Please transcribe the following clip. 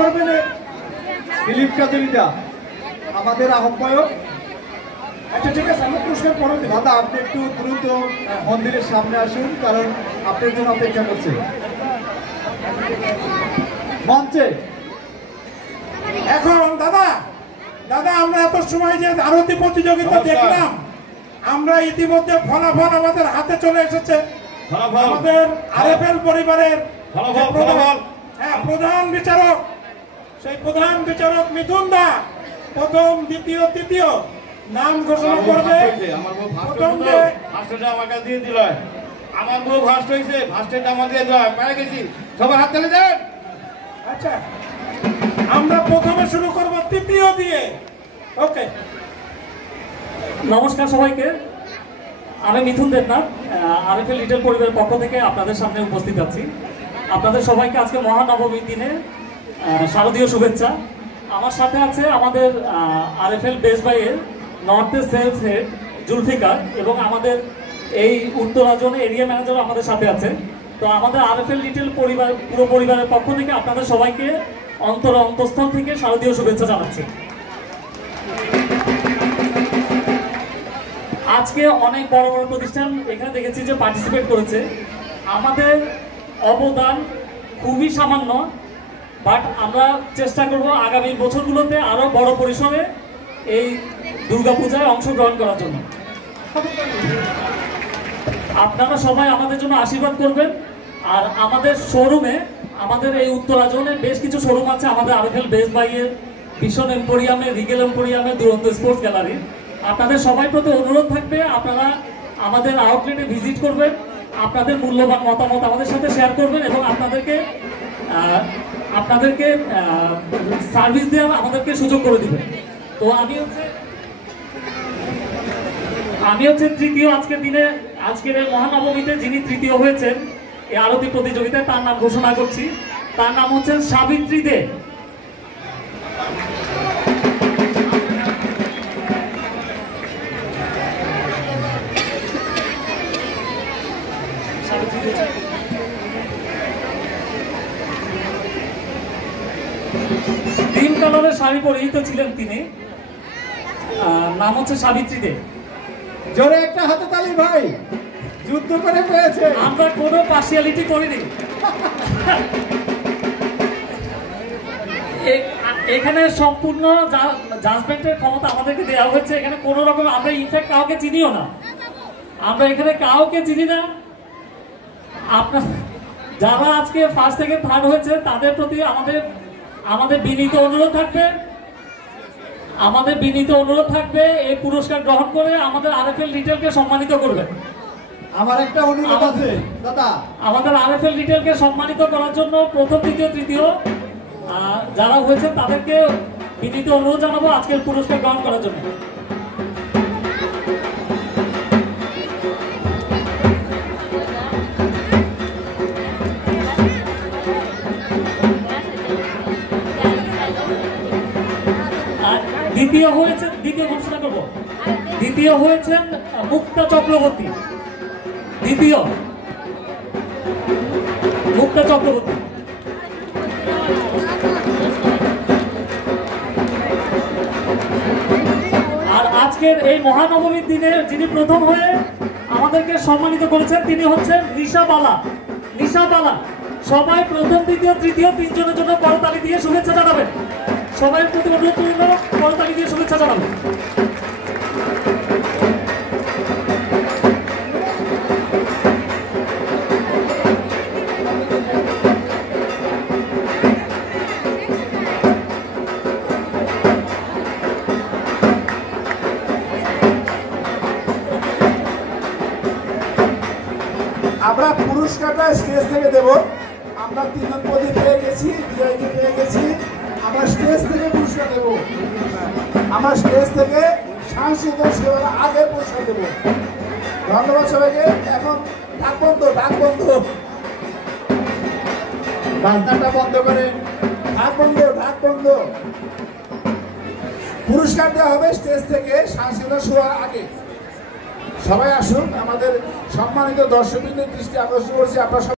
করবেন দিলীপ কাজরিদা, আমাদের আহ্বায়ক। আচ্ছা ঠিক আছে, আমরা পুরস্কার পরে দেব। দাদা আপনি একটু দ্রুত মন্দিরের সামনে আসুন, কারণ আপনার জন্য অপেক্ষা করছে মঞ্চে। এখন দাদা দাদা আমরা এত সময় যে আরতি প্রতিযোগিতা দেখলাম, আমরা ইতিমধ্যে ফলাফল আমাদের হাতে চলে এসেছে। আমাদের আরএফএল পরিবারের প্রধান বিচারক, সেই প্রধান বিচারক মিথুন দা প্রথম, দ্বিতীয়, তৃতীয় নাম ঘোষণা করবে। প্রথম যে আমার কাছে দিয়ে দিল, আমার বউ ফার্স্ট হয়েছে, ফার্স্টের নাম দিয়ে দেওয়া পেয়ে গেছি, সবাই হাত তালি দেন। আচ্ছা আমরা প্রথমে শুরু করব তৃতীয় দিয়ে। ওকে, নমস্কার সবাইকে, আমি মিথুন দেবনাথ, আরএফএল লিটল পরিবারের পক্ষ থেকে আপনাদের সামনে উপস্থিত আছি। আপনাদের সবাইকে আজকে মহানবমীর দিনে শারদীয় শুভেচ্ছা। আমার সাথে আছে আমাদের আরএফএল বেস বাইয়ের north east sales head Zulfikar, এবং আমাদের এই উত্তরা জোনের এরিয়া ম্যানেজারও আমাদের সাথে আছে। তো আমাদের আরএফএল লিটল পরিবার পুরো পরিবারের পক্ষ থেকে আপনাদের সবাইকে অন্তঃস্থল থেকে শারদীয় শুভেচ্ছা জানাচ্ছি। আজকে অনেক বড় বড় প্রতিষ্ঠান এখানে দেখেছি যে পার্টিসিপেট করেছে। আমাদের অবদান খুবই সামান্য, বাট আমরা চেষ্টা করব আগামী বছরগুলোতে আরো বড় পরিসরে এই দুর্গাপূজায় অংশগ্রহণ করার জন্য। আপনারা সবাই আমাদের জন্য আশীর্বাদ করবেন। আর আমাদের শোরুমে, আমাদের এই উত্তরা জোনে বেশ কিছু শোরুম আছে, আমাদের আরএফএল বেস বাইয়ের, ভিশন এম্পোরিয়ামে, রিগেল এম্পোরিয়ামে, দুরন্ত স্পোর্টস গ্যালারি। আপনাদের সবাই প্রতি অনুরোধ থাকবে, আপনারা আমাদের আউটলেটে ভিজিট করবেন, আপনাদের মূল্যবান মতামত আমাদের সাথে শেয়ার করবেন, এবং আপনাদেরকে সার্ভিস দেওয়ার আমাদেরকে সুযোগ করে দিবেন। তো আমি হচ্ছে তৃতীয়, আজকের এই মহানবমীতে যিনি তৃতীয় হয়েছেন এই আরতি প্রতিযোগিতায়, তার নাম ঘোষণা করছি। তার নাম হচ্ছেন সাবিত্রী দে। গ্রিন কালারের শাড়ি পরিহিত ছিলেন তিনি, নাম হচ্ছে সাবিত্রী দে। জোরে একটা হাতে তালি ভাই, যুদ্ধ করে পেয়েছে। আমরা কোনো পার্সিয়ালিটি করিনি। এখানে সম্পূর্ণ জাজমেন্টের ক্ষমতা আমাদেরকে দেওয়া হয়েছে। এখানে কোনো রকম, আমরা ইনফ্যাক্ট কাউকে চিনিও না, আমরা এখানে কাউকে চিনি না। আপনার যারা আজকে ফার্স্ট থেকে থার্ড হয়েছে তাদের প্রতি আমাদের বিনীত অনুরোধ থাকবে এই পুরস্কার গ্রহণ করে আমাদের আরএফএল রিটেলকে সম্মানিত করবেন। আমার একটা অনুরোধ আছে দাদা, আমাদের আরএফএল রিটেলকে সম্মানিত করার জন্য প্রথম, দ্বিতীয়, তৃতীয় যারা হয়েছে তাদেরকে বিনীত অনুরোধ জানাবো আজকের পুরস্কার গ্রহণ করার জন্য। দ্বিতীয় ঘোষণা করবো, দ্বিতীয় হয়েছেন মুক্তা চক্রবর্তী। আর আজকের এই মহানবমীর দিনে যিনি প্রথম হয়ে আমাদেরকে সম্মানিত করেছেন তিনি হচ্ছেন নিশা বালা। সবাই প্রথম, দ্বিতীয়, তৃতীয় তিনজনের জন্য করতালি দিয়ে শুভেচ্ছা জানাবেন। সবাই প্রতি অনুরোধ করতালি দিয়ে শুভেচ্ছা জানাবেন। আমরা পুরস্কারটা স্টেজ থেকে দেব। আমরা তিনজন প্রদীপ পেয়ে গেছি, বিজয়কে পেয়ে গেছি। আমরা স্টেজ থেকে পুরস্কার দেব, আমরা স্টেজ থেকে সাংস্কৃতিক সেবার আগে পুরস্কার দেব। ধন্যবাদ সবাইকে। এখন ঢাক বন্ধ, বাজনাটা বন্ধ করেন, ঢাক বন্ধ। পুরস্কার দেওয়া হবে স্টেজ থেকে সাংস্কৃতিক শোয়ার আগে। সবাই আসুন, আমাদের সম্মানিত দর্শকবৃন্দের দৃষ্টি আকর্ষণ করছি, আপনারা